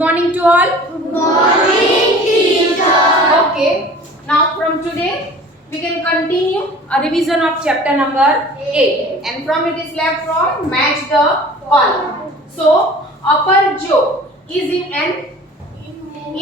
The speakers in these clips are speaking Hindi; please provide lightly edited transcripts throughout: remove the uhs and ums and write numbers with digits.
morning to all. Good morning, teacher. Okay. Now from today we can continue a revision of chapter number 8, and from it is left from match the column. So upper jaw is in an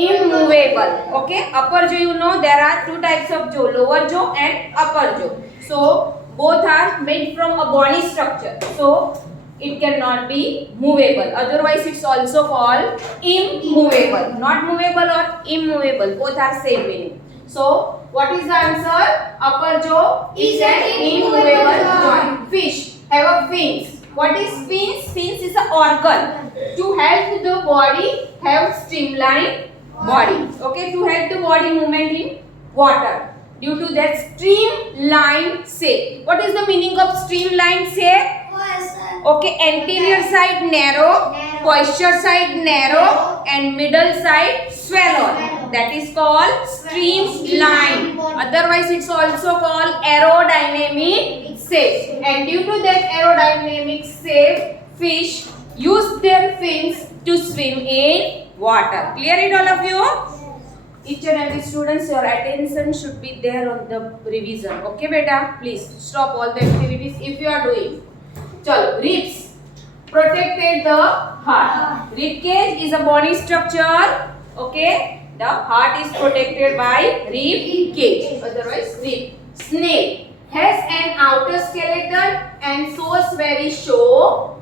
immovable. Okay, upper jaw, you know there are two types of jaw, lower jaw and upper jaw. So both are made from a bony structure, so it cannot be movable, otherwise it's also called immovable. Not movable or immovable, both are same meaning. So what is the answer? Upper jaw is an immovable joint. Fish have a fins. What is fins? Fins is an organ to help the body have streamlined body. Okay, to help the body movement in water due to that streamlined shape. What is the meaning of streamlined shape? Okay, anterior side narrow, posterior side narrow, and middle side swallow. That is called streamline. Otherwise, it's also called aerodynamic shape. And due to that aerodynamic shape, fish use their fins to swim in water. Clear it, all of you? Each and every students, your attention should be there on the revision. Okay, beta? Please stop all the activities if you are doing. Chalo, ribs protected the heart. Rib cage is a bony structure. Okay, the heart is protected by rib cage. Otherwise, rib. Snail has an outer skeleton and shows very slow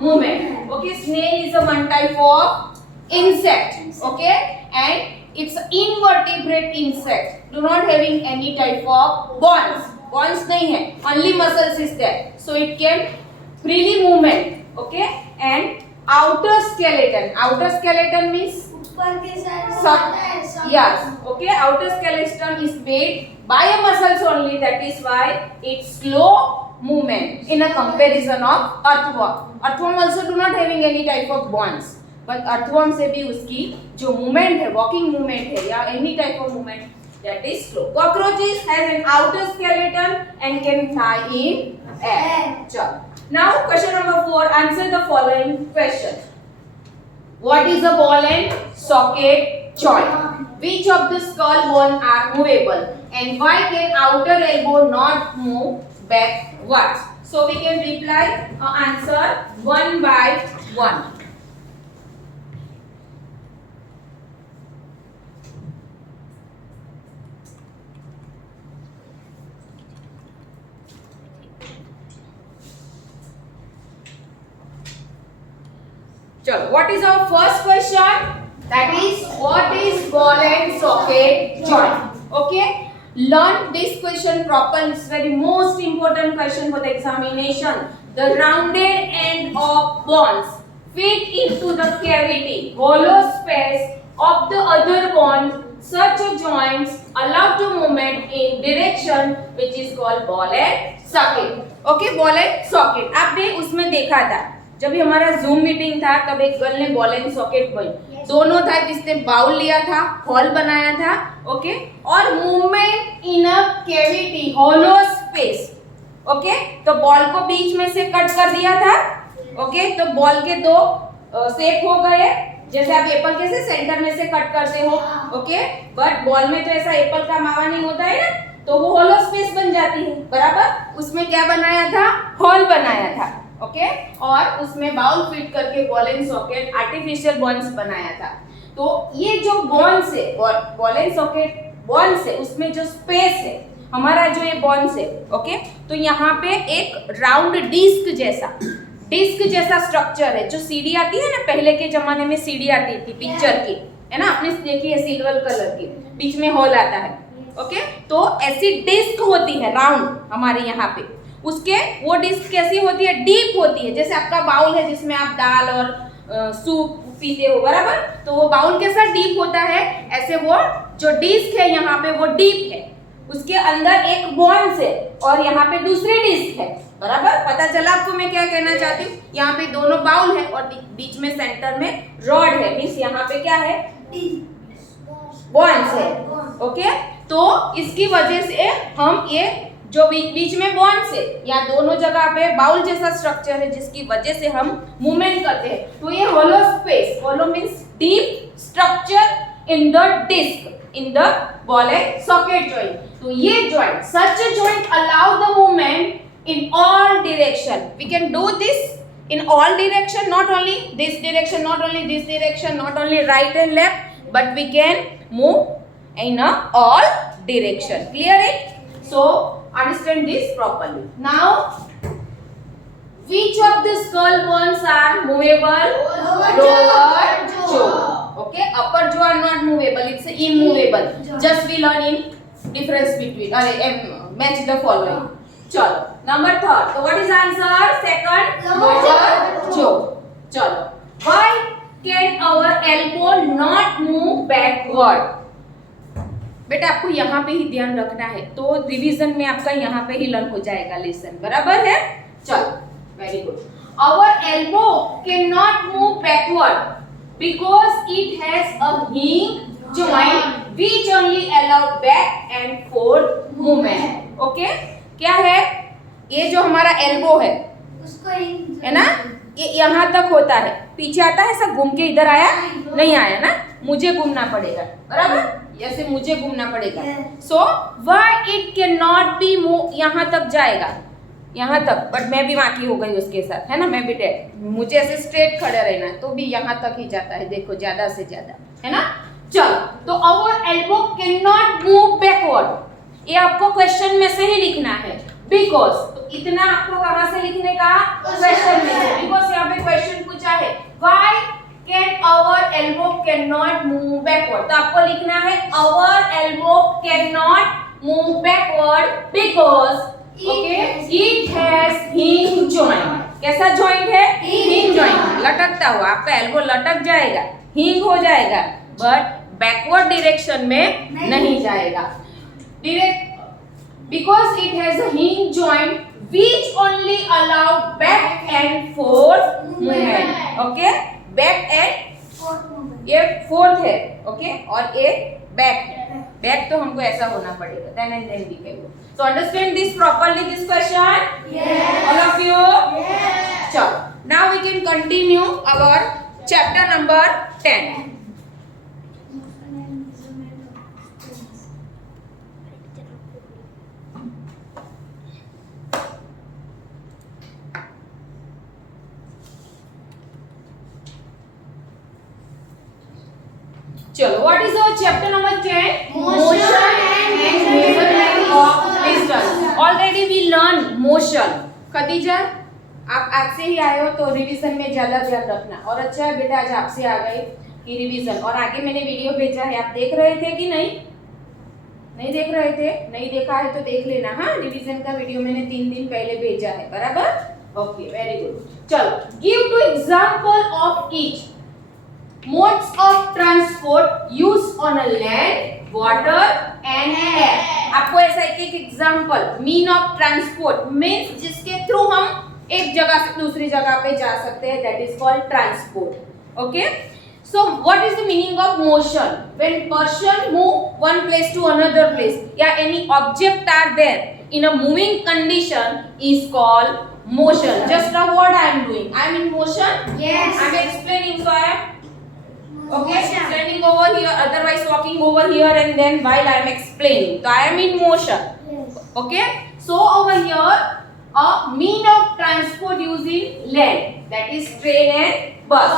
movement. Okay, snail is a one type of insect. Okay, and it's an invertebrate insect. Do not having any type of bones. Bones nahi hai, only muscles is there, so it can freely movement. Okay, and outer skeleton means yes. Okay, outer skeleton is made by a muscles only, that is why it's slow movement in a comparison of earthworm. Earthworm also do not having any type of bones, but earthworm से भी उसकी जो movement है, walking movement है या any type of movement, that is slow. Cockroaches has an outer skeleton and can fly in air. Now question number 4. Answer the following question. What is a ball and socket joint? Which of the skull bones are movable? And why can outer elbow not move backwards? So we can reply answer one by one. What is our first question? That is, what is ball and socket joint? Okay, learn this question properly. It's very most important question for the examination. The rounded end of bones fit into the cavity, hollow space of the other bones. Such a joints allow to movement in direction which is called ball and socket. Okay, ball and socket. आपने उसमें देखा था जब भी हमारा जूम मीटिंग था, तब एक गर्ल ने बॉल एंड सॉकेट बनी, दोनों था, जिसने बाउल लिया था, हॉल बनाया था. ओके, और movement in a cavity, hollow space. Okay, तो बॉल को बीच में से कट कर दिया था. ओके, तो बॉल के दो शेप हो गए, जैसे आप एप्पल कैसे सेंटर में से कट करते हो. ओके, बट बॉल में तो ऐसा एप्पल का मावा नहीं होता है ना, तो वो हॉलो स्पेस बन जाती है. बराबर, उसमें क्या बनाया था? हॉल बनाया था. ओके, और उसमें बाउल फिट करके ball and socket artificial bones बनाया था. तो ये जो बॉन्स है, बॉल एंड सॉकेट बॉन्स है, उसमें जो स्पेस है, हमारा जो ये बॉन्स है, ओके, तो यहाँ पे एक राउंड डिस्क जैसा स्ट्रक्चर है. जो सीढ़ी आती है ना, पहले के जमाने में सीढ़ी आती थी पिक्चर की, है ना, आपने देखी है, सिल्वर कलर की, बीच में होल आता है. ओके, तो ऐसी डिस्क होती है राउंड हमारे यहाँ पे. उसके वो डिस्क कैसी होती है? डीप होती है. जैसे आपका बाउल है जिसमें आप दाल और सूप पीते हो, बराबर, तो वो बाउल कैसा डीप होता है, ऐसे वो जो डिस्क है यहाँ पे वो डीप है. उसके अंदर एक बॉन्स है और यहाँ पे दूसरी डिस्क है. बराबर, पता चला आपको मैं क्या कहना चाहती हूँ? यहाँ पे दोनों बाउल है और बीच में सेंटर में रॉड है, मीन्स यहाँ पे क्या है? बॉन्स है. ओके, तो इसकी वजह से हम ये जो बीच में बॉन्ड्स है या दोनों जगह पे बाउल जैसा स्ट्रक्चर है जिसकी वजह से हम मूवमेंट करते हैं, तो ये hollow space, hollow means deep structure in the disc in the ball and socket joint. तो ये joint, such a joint allow the movement in all direction. We can do this in all direction, not only this direction, not only this direction, not only right and left, but we can move in all direction. Clear it? So understand this properly. Now, which of the skull bones are movable? Lower jaw. Okay, upper jaw are not movable; it's immovable. Just we learn in difference between. Match the following. चलो, number third. So what is answer? Second, lower jaw. चलो, why can our elbow not move backward? बेटा आपको यहाँ पे ही ध्यान रखना है, तो रिवीजन में आपका यहाँ पे ही लर्न हो जाएगा लेसन, बराबर है? चलो, very good. Our elbow cannot move backward because it has a hinge joint which only allow back and forth movement. Okay? क्या है? ये जो हमारा एल्बो है, है ना? ये यहाँ तक होता है, पीछे आता है, ऐसा घूम के इधर आया नहीं आया ना, मुझे घूमना पड़ेगा, बराबर? ऐसे मुझे घूमना पड़ेगा. So why it can not be move, यहाँ तक जाएगा, यहाँ तक, बट मैं भी वाकी हो गई उसके साथ, है ना? मैं भी डेड, मुझे ऐसे स्ट्रेट खड़े रहना है, तो भी यहाँ तक ही जाता है, देखो ज्यादा से ज्यादा, है ना? चलो, तो our elbow can not move backward, ये आपको क्वेश्चन में से ही लिखना है, बिकॉज, तो इतना आपको कहाँ से लिखने का? क्वेश्चन में से, बिकॉज यहाँ पे क्वेश्चन पूछा है why can our elbow can not move backward, तो आपको लिखना है our elbow can not move backward because, okay, it has hinge joint. कैसा जॉइंट है? हिंज जॉइंट, लटकता हुआ, आपका एल्बो लटक जाएगा, हिंज हो जाएगा, बट बैकवर्ड डायरेक्शन में नहीं जाएगा. Because it has a hinge joint which only allow back and forth movement. Okay? Back and ये fourth है, okay? और ये back है. Back तो हमको ऐसा होना पड़ेगा. Then and then दिखेगा. So understand this properly, this question? Yes. All of you? Yes. चलो. Now we can continue our chapter number 10. चलो, what is our chapter number 10? Motion and movement of piston. Already we learn motion. Khadija, आप आज से ही आए हो तो रिवीजन में ज्यादा ध्यान रखना. और अच्छा है बेटा, आज आपसे आ गए कि रिवीजन, और आगे मैंने वीडियो भेजा है, आप देख रहे थे कि नहीं? नहीं देख रहे थे? नहीं देखा है तो देख लेना. हाँ, रिवीजन का वीडियो मैंने 3 दिन पहले भेजा है, बराबर? Okay, very good. चलो, give two example of each. Modes of transport used on a land, water and air. आपको ऐसा एक example, mean of transport means जिसके थ्रू हम एक जगह से दूसरी जगह पे जा सकते हैं, that is called transport. Okay, so what is the meaning of motion? When person move one place to another place या any object are there in a moving condition is called motion. Just now what I am doing? I am in motion. Yes. I am explaining, so I am okay, standing over here, otherwise walking over here, and then while I am explaining, so I am in motion. Yes. Okay, so over here a mean of transport using land, that is train and bus.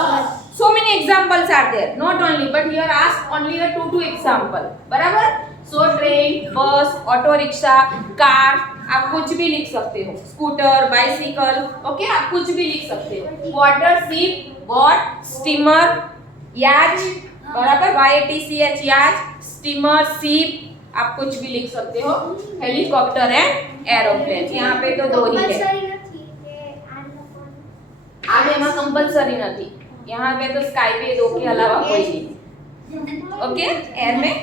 So many examples are there, not only, but here ask only a two example, बराबर? So train, bus, auto rickshaw, car, आप कुछ भी लिख सकते हो, स्कूटर, बाइसिकल, ओके, आप कुछ भी लिख सकते हो. वाटर, शिप, बोट, स्टीमर, याच, बराबर? YATCH, याच, स्टीमर, शिप, आप कुछ भी लिख सकते हो. हेलीकॉप्टर एंड एरोप्लेन, यहाँ पे तो दो ही है. आगे में कंपलसरी नहीं, यहाँ पे तो स्काई पे दो के अलावा कोई नहीं. ओके, एयर में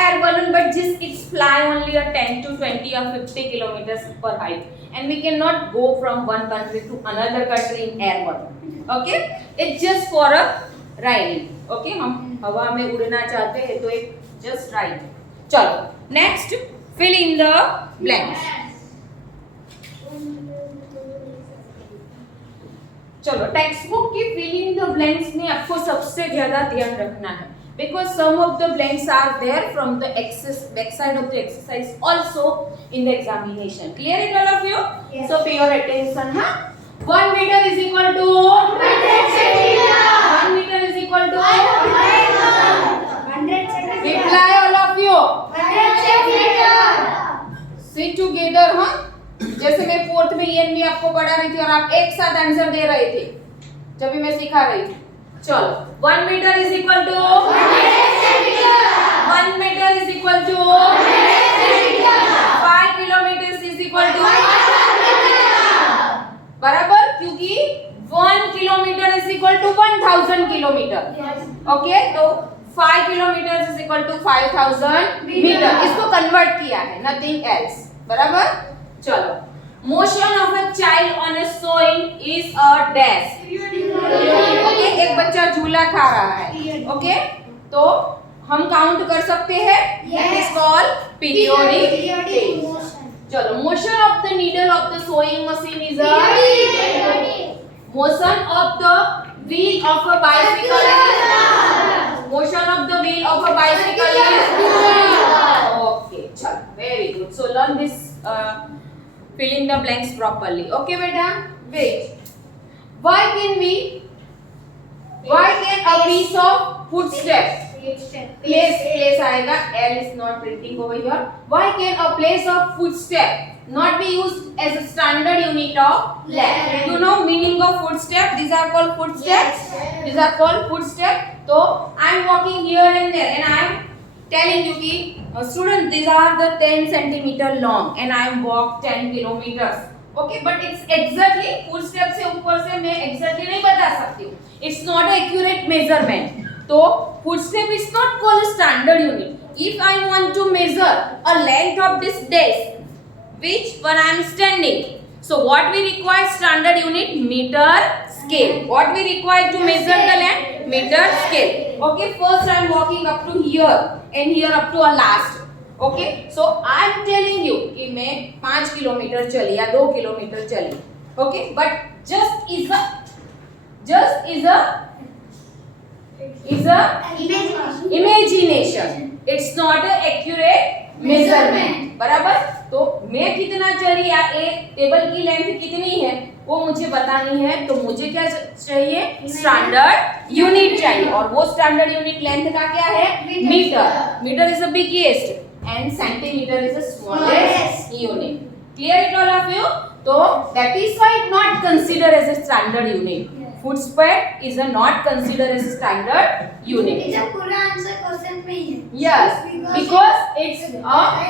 air balloon, but just it's fly only a 10 to 20 or 50 kilometers per height, and we cannot go from one country to another country in air balloon. Okay, it's just for a riding. Okay, हम हवा में उड़ना चाहते हैं तो एक just ride. चलो, next fill in the blanks. चलो टेक्स्ट बुक की fill in the blanks में आपको सबसे ज्यादा ध्यान रखना है, because some of the blanks are there from the back side of the exercise also in the examination. Clear it all of you? Yes. So pay your attention, huh? 1 meter is equal to 100 centimeter. 1 meter is equal to 100 centimeter. reply all of you. 100 centimeter. Sit together, हाँ? जैसे मैं फोर्थ में EN भी आपको पढ़ा रही थी और आप एक साथ आंसर दे रहे थे जब भी मैं सिखा रही थी. चलो 1 metre is equal to 1 metre is equal to 5 kilometre is equal to बराबर, क्योंकि 1 kilometre is equal to 1000 kilometre. Okay, तो 5 kilometre is equal to 5000 metre. इसको कन्वर्ट किया है, नथिंग एल्स. बराबर. चलो motion of a child on a swing is a dash. Okay, एक बच्चा झूला खा रहा है. ओके, तो हम काउंट कर सकते हैं. That is called periodic. चलो motion of the needle of the sewing machine is a motion of the wheel of a bicycle. Motion of the wheel of a bicycle is okay. चलो very good. So learn this fill in the blanks properly. Okay beta, wait. Why can a piece of footsteps place आएगा, L is not printing over here. Why can a place of footstep not be used as a standard unit of length? You know meaning of footstep? These are called footsteps. These are called footsteps. So I am walking here and there and I am telling you कि student these are the 10 centimeter long and I am walk 10 kilometers. Okay, but it's exactly footstep से ऊपर से मैं exactly नहीं बता सकती हूँ. It's not an accurate measurement. तो footstep is not called a standard unit. If I want to measure a length of this desk which when I am standing, so what we require standard unit? Meter scale. What we require to measure the length? Meter scale. Okay, first I am walking up to here and here up to a last. Okay, so I am telling you कि मैं 5 किलोमीटर चली या 2 किलोमीटर चली. Okay, but just is a imagination. It's not a accurate measurement. बराबर. तो मैं कितना चली या एक टेबल की लेंथ कितनी है वो मुझे बतानी है, तो मुझे क्या चाहिए? स्टैंडर्ड यूनिट चाहिए. और वो स्टैंडर्ड यूनिट लेंथ का क्या है? Metre. Metre is the biggest and centimeter is the smallest unit. Clear it all of you? So that is why it not considered as a standard unit. Footstep is a not considered as a standard unit. ये पूरा आंसर क्वेश्चन में ही है. Yes, because it's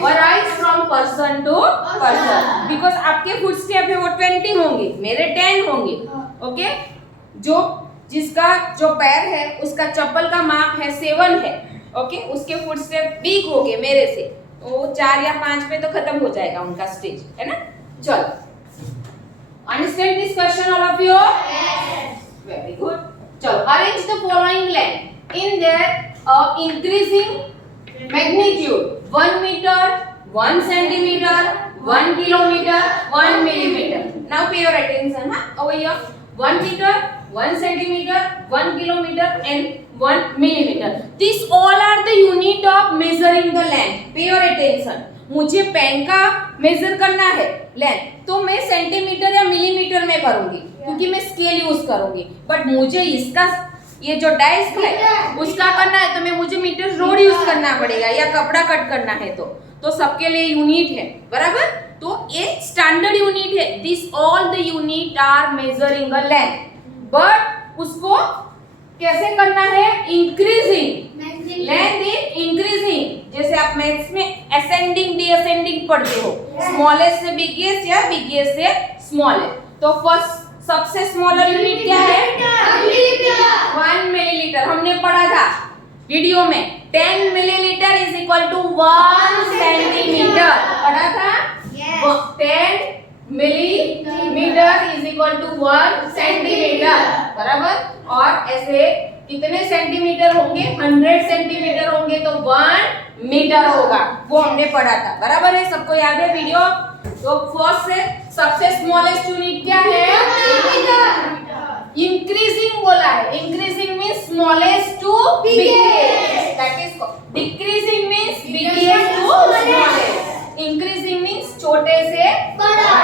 varies from person to person. Because आपके footstep है वो 20 होंगे, मेरे 10 होंगे. Okay? जिसका जो पैर है उसका चप्पल का माप है 7 है. ओके, उसके फुटस्टेप बिग हो गए मेरे से, तो 4 या 5 पे तो खत्म हो जाएगा उनका स्टेज, है ना. चलो understand this question all of you? Yes, very good. चलो arrange the following length in their increasing magnitude. 1 metre, 1 centimetre, 1 kilometre, 1 millimetre. Now pay your attention, हां, over here. 1 metre, 1 centimeter, 1 kilometer and 1 millimeter. These all are the unit of measuring the length. Pay your attention. मुझे पेन का मेजर करना है लेंथ, तो मैं सेंटीमीटर या मिलीमीटर में करूंगी क्योंकि मैं स्केल यूज करूंगी. बट मुझे इसका ये जो डेस्क है उसका करना है तो मुझे मीटर रोड यूज करना पड़ेगा या कपड़ा कट करना है, तो सबके लिए यूनिट है. बराबर. तो एक स्टैंडर्ड यूनिट है. This all the unit are measuring a length. But उसको कैसे करना है? इंक्रीजिंग. Length is increasing. जैसे आप मैथ्स में असेंडिंग डिसेंडिंग पढ़ते हो, स्मॉलेस्ट से बिगेस्ट या बिगेस्ट से स्मॉलेस्ट. तो फर्स्ट सबसे स्मॉलर यूनिट क्या है? 1 मिलीलीटर. हमने पढ़ा था वीडियो में. 10 millilitre is equal to 1 centimetre. पढ़ा था? 10 millimetre is equal to 1 centimetre. बराबर. और ऐसे कितने सेंटीमीटर होंगे? 100 सेंटीमीटर होंगे तो 1 मीटर होगा, वो हमने पढ़ा था, बराबर है? सबको याद है वीडियो? तो फर्स्ट से सबसे स्मॉलेस्ट यूनिट क्या है? इंक्रीजिंग बोला है, increasing means smallest to biggest, that is decreasing means biggest to smallest, increasing means छोटे से बड़ा,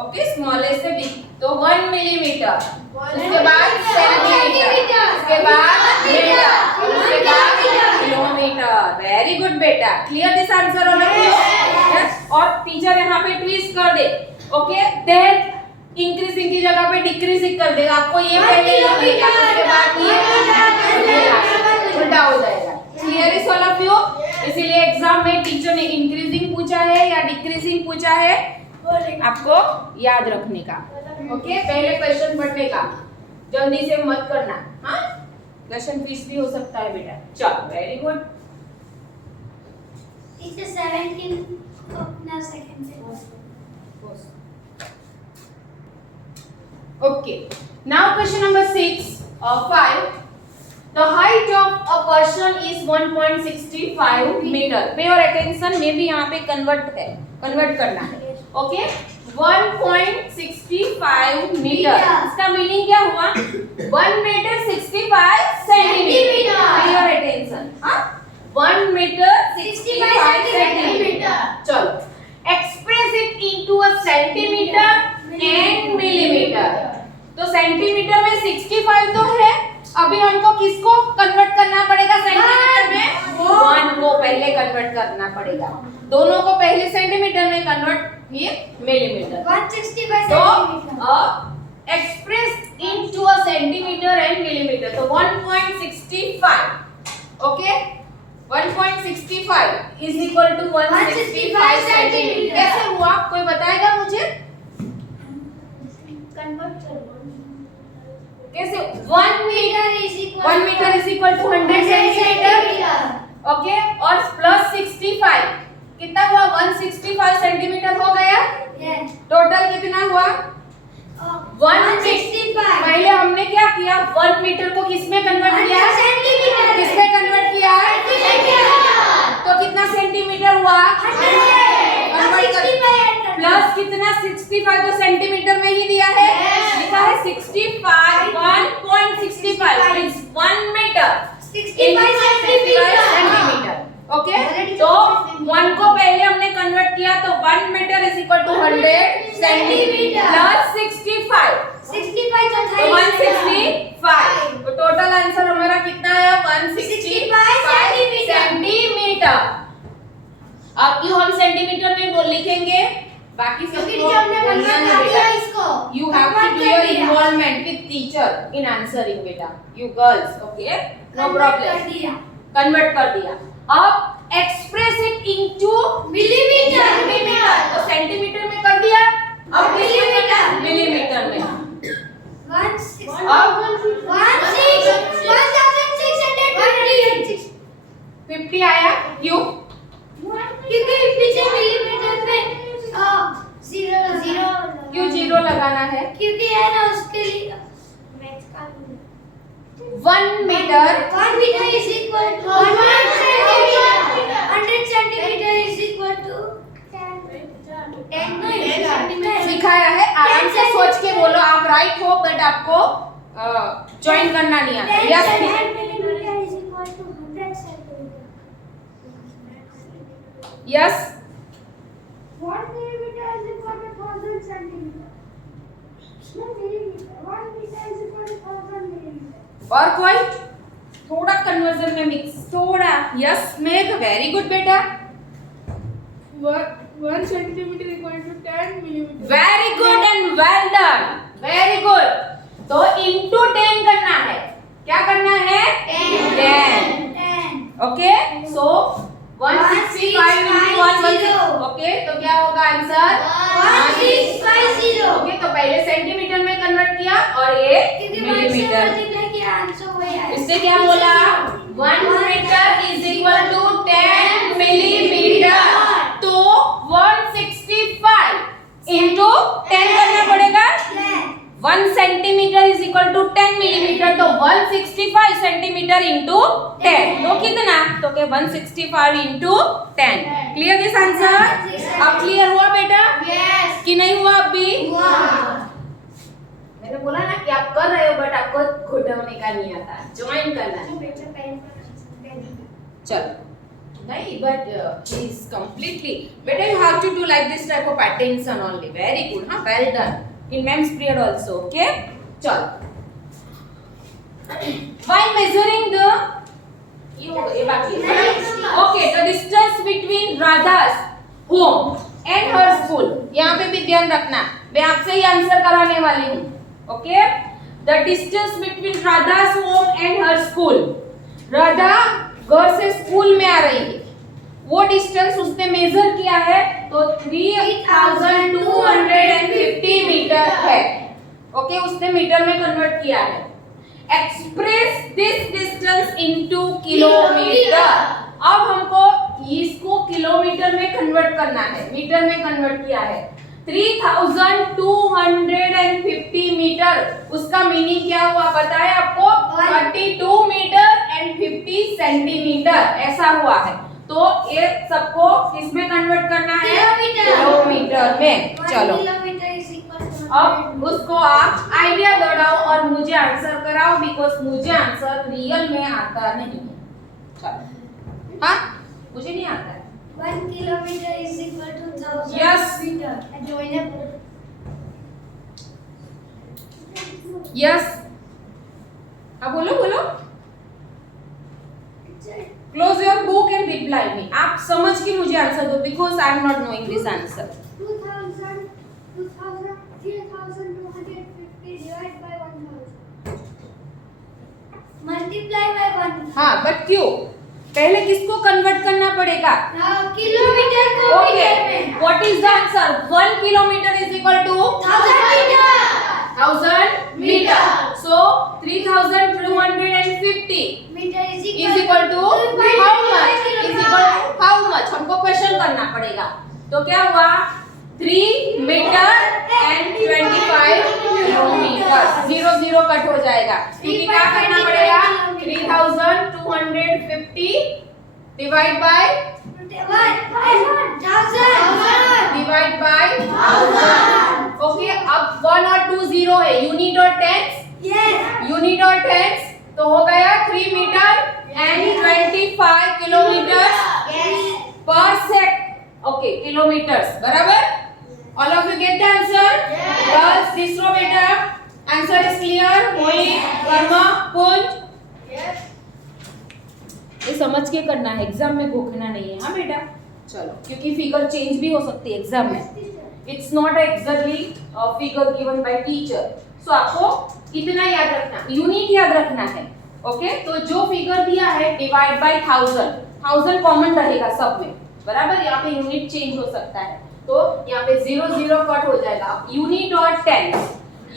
ओके, स्मॉलेस्ट से बिग। तो 1 मिलीमीटर, उसके बाद सेंटीमीटर, उसके बाद मीटर, उसके बाद किलोमीटर। वेरी गुड बेटा, clear this answer all of you? और टीचर यहाँ पे ट्विस्ट कर दे, ओके, देन इंक्रीजिंग की जगह पे डिक्रीजिंग कर देगा, आपको ये पहले लिखना, उसके बाद ये उल्टा हो जाएगा। Clear is all of you? इसीलिए एग्जाम में टीचर ने इंक्रीजिंग पूछा है या डिक्रीजिंग पूछा है, आपको याद रखने का, ओके? पहले क्वेश्चन पढ़ने का, जल्दी से मत करना, हाँ? क्वेश्चन फिश भी हो सकता है बेटा। चलो, very good. It's 17 now second. Okay. Now question number 5. The height of a person is 1.65 meter. Pay your attention, मे भी यहाँ पे कन्वर्ट करना है, ओके? 1.65 मीटर, इसका मीनिंग क्या हुआ? 1 metre 65 centimetre. Pay your attention, हाँ? 1 मीटर 65 सेंटीमीटर। चलो, express it into a centimeter and millimeter. तो सेंटीमीटर में 65 तो है, अभी हमको किसको कन्वर्ट करना पड़ेगा सेंटीमीटर में? 1 को पहले कन्वर्ट करना पड़ेगा, दोनों को पहले सेंटीमीटर में कन्वर्ट, ये मिलीमीटर। 165 तो centimetre. Express into a centimetre and millimetre, तो 1.65, okay? 1.65 is equal to 165 centimetre. कैसे हुआ, कोई बताएगा मुझे? कन्वर्ट करो। कैसे? 1 metre is equal to 100 centimetre, okay? और प्लस 65 कितना हुआ? 165 सेंटीमीटर हो गया। टोटल कितना हुआ? 165। पहले हमने क्या किया? 1 मीटर को किस में कन्वर्ट किया? सेंटीमीटर। किस में कन्वर्ट किया? तो कितना सेंटीमीटर हुआ? 165 प्लस कितना? 65 तो सेंटीमीटर में ही दिया है, लिखा है 65, 1.65 मींस 1 मीटर 65 सेंटीमीटर, ओके? तो 1 को पहले हमने कन्वर्ट किया, तो 1 metre is equal to 100 centimetre plus 65 तो 165। तो टोटल आंसर हमारा कितना है? 165 सेंटीमीटर। अब क्यों हम सेंटीमीटर में बोल लिखेंगे? बाकी सब you have to do your involvement with teacher in answering बेटा, you girls, okay? No problem. Convert कर दिया। अब एक्सप्रेस इट इनटू मिलीमीटर, तो सेंटीमीटर में कर दिया, अब मिलीमीटर में। अब 50 आया, क्यों? क्यों जीरो लगाना है? क्योंकि है ना उसके लिए 1 metre 1 meter is equal to 100 centimeter. 100 centimeter is equal to 10 centimeter. सिखाया है, आराम से सोच के बोलो। आप राइट हो बट आपको ज्वाइन करना नहीं आता। 10 yes centimeter is equal to 100 centimeter. Yes 1 millimeter is equal to 1000 centimeter. No millimeter. 1 meter is equal to 1000 millimeter. और कोई? थोड़ा कन्वर्जन में मिक्स, थोड़ा। यस मेघ, वेरी गुड बेटा। 1 centimeter equal to 10 millimeter. Very good and well done, very good. तो इनटू 10 करना है। क्या करना है? 10। ओके, सो 165 into 110, ओके? तो क्या होगा आंसर? 1650. ओके, तो पहले सेंटीमीटर में कन्वर्ट किया और ये मिलीमीटर। इससे क्या बोला? 1 metre is equal to 10 millimetre. तो 165 into 10 करना पड़ेगा। 1 centimetre is equal to 10 millimetre, तो 165 सेंटीमीटर इंटू 10, तो कितना? तो के 165 इंटू 10। Clear this answer? अब क्लियर हुआ बेटा Yes. कि नहीं हुआ? अभी Wow. मैंने बोला ना कि आप कर रहे हो बट आपको घुटने का नहीं आता, ज्वाइन करना है। चलो नहीं बट इज कंप्लीटली बेटा, you have to do like this type of attention only. Very good, हाँ, well done in MEMS period also, okay? चलो, while measuring the ये बाकी है, okay, the distance between Radha's home and her school, यहाँ पे भी ध्यान रखना, मैं आपसे ही आंसर कराने वाली हूँ, okay? The distance between Radha's home and her school, Radha घर से स्कूल में आ रही है, वो डिस्टेंस उसने मेजर किया है तो 3250 मीटर है। ओके, उसने मीटर में कन्वर्ट किया है। Express this distance into kilometre. अब हमको इसको किलोमीटर में कन्वर्ट करना है, मीटर में कन्वर्ट किया है। 3250 मीटर, उसका मीनिंग क्या हुआ पता है आपको? 32 मीटर एंड 50 सेंटीमीटर, ऐसा हुआ है। तो ये सबको किस में कन्वर्ट करना है? किलोमीटर में। चलो, अब उसको आप आइडिया दौड़ाओ और मुझे आंसर कराओ, बिकॉज मुझे आंसर रियल में आता नहीं है। चलो, हाँ, मुझे नहीं आता है। 1 kilometer is equal to 1000 Yes. meter. Yes, हाँ बोलो बोलो। Close your book and reply me. आप समझ के मुझे आंसर दो, because I am not knowing this answer. 3250 divided by 1000. Multiply by 1. हाँ, बट क्यों? पहले किसको कन्वर्ट करना पड़ेगा? किलोमीटर को मीटर में. What is the answer? 1 kilometre is equal to 1000 metre. 1000 metre. So 3250 metre is equal to how much? Is equal to how much? हमको क्वेश्चन करना पड़ेगा। तो क्या हुआ? 3 मीटर एंड 25 किलोमीटर। 0 0 कट हो जाएगा, क्योंकि क्या करना पड़ेगा? 3250 डिवाइड बाय 1000। ओके, अब 1 और 2 0 है, यूनिट और टेंस। यूनिट और टेंस तो हो गया 3 मीटर एंड 25 किलोमीटर पर सेक। ओके, किलोमीटर्स बराबर। All of you get the answer? Girls, तीसरा बेटा आंसर इज क्लियर? मोहित, वर्मा, पुंज, ये समझ के करना है, एग्जाम में घोखना नहीं है। हाँ बेटा, चलो, क्योंकि फिगर चेंज भी हो सकती है एग्जाम में। It's not exactly figure given by teacher. So आपको इतना याद रखना, यूनिट याद रखना है। ओके, तो जो फिगर दिया है डिवाइड बाय 1000 कॉमन रहेगा सब में, बराबर। यहाँ पे यूनिट चेंज हो सकता है, तो यहाँ पे 0 0 कट हो जाएगा। यूनिट और टेंस,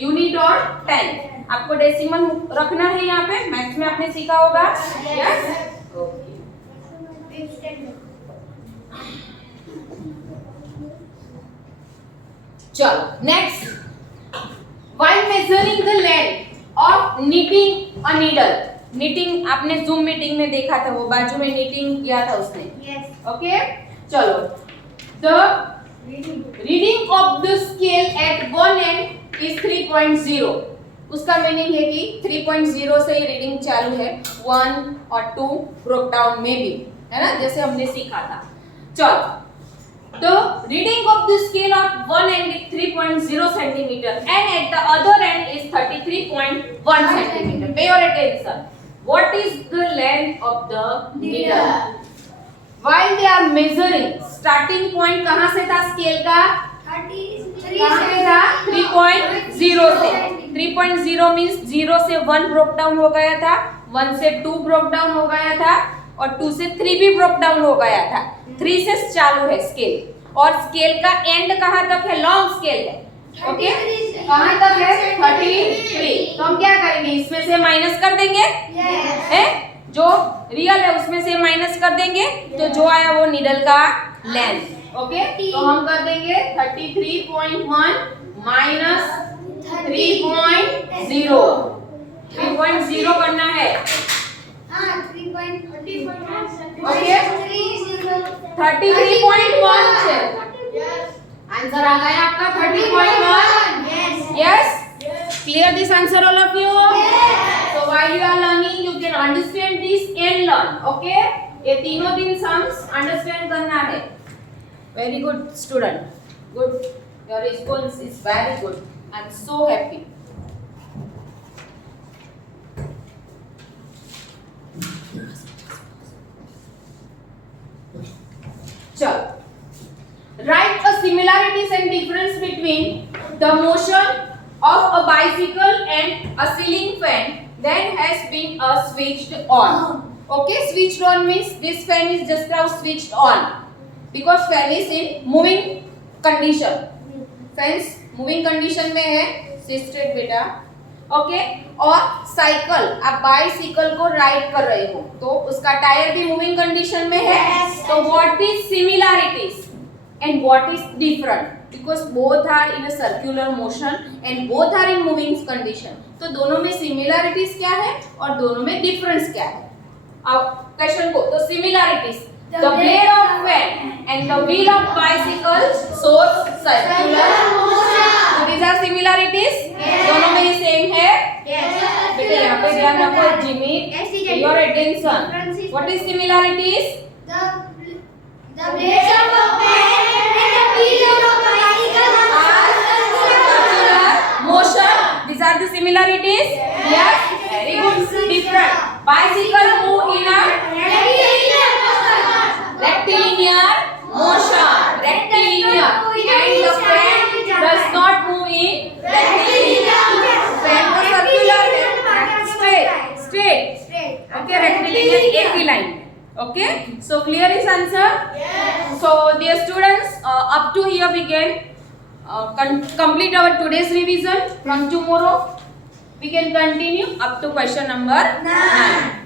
यूनिट और टेंस आपको डेसिमल रखना है। यहाँ पे मैथ्स में आपने सीखा होगा। Yes, okay. चलो, next, while measuring the length of knitting a needle, knitting आपने जूम मीटिंग में देखा था, वो बाजू में knitting किया था उसने। ओके, चलो, the reading of the scale at one end is 3.0। उसका मीनिंग है कि 3.0 से ही रीडिंग चालू है, 1 और 2 ब्रोक डाउन में भी, है ना, जैसे हमने सीखा था। चलो, the reading of the scale at one end is 3.0 centimeter and at the other end is 33.1 centimeter. Pay your attention. What is the length of the needle? While they are measuring, starting point कहाँ से था स्केल का? कहाँ पे था? 3.0 से। 3.0 means 0 से 1 ब्रोक डाउन हो गया था, 1 से 2 ब्रोक डाउन हो गया था, और 2 से 3 भी ब्रोक डाउन हो गया था। 3 से चालू है स्केल, और स्केल का एंड कहाँ तक है? लॉन्ग स्केल है। ओके, कहाँ तक है? 33। तो हम क्या करेंगे? इसमें से माइनस कर देंगे, है जो रियल है उसमें से माइनस कर देंगे, तो जो आया वो नीडल का लेंथ। ओके, तो हम कर देंगे 33.1 माइनस 3.0 3.0 करना है. हाँ 3.30 Okay. 33.1 છે. आंसर आ गया आपका 30.1. Yes. Clear this answer all of you? So while you are learning you can understand this and learn. Okay. ये तीनों दिन सम्स अंडरस्टैंड करना है. Very good student. Good. Your response is very good. I'm so happy. चलो. Write a similarities and difference between the motion of a bicycle and a ceiling fan that has been switched on. Okay, switched on means this fan is just now switched on because fan is in moving condition. Fans moving condition में है, सिस्टेड बेटा. ओके, और साइकिल, आप बाइसिकल को राइड कर रहे हो तो उसका टायर भी मूविंग कंडीशन में है. तो what is similarities and what is different? Because both are in a circular motion and both are in moving condition. तो दोनों में similarities क्या है और दोनों में difference क्या है? अब क्वेश्चन को तो similarities. The blade of fan and the wheel of bicycle shows circular motion. So these are similarities. दोनों में ये same है. बेटे यहाँ पे ध्यान रखो. Jimmy, your attention. What is similarities? The blades of a fan and the wheels of a bicycle are circular motion. These are the similarities. Yes. Very good. Different. Bicycle move in a rectilinear motion. Rectilinear. And the fan does not move in rectilinear. Fan का circular है. Straight. Okay. Rectilinear एक ही line. Okay, so clear is answer? Yes. So dear students, up to here we can complete our today's revision. From tomorrow we can continue up to question number 9.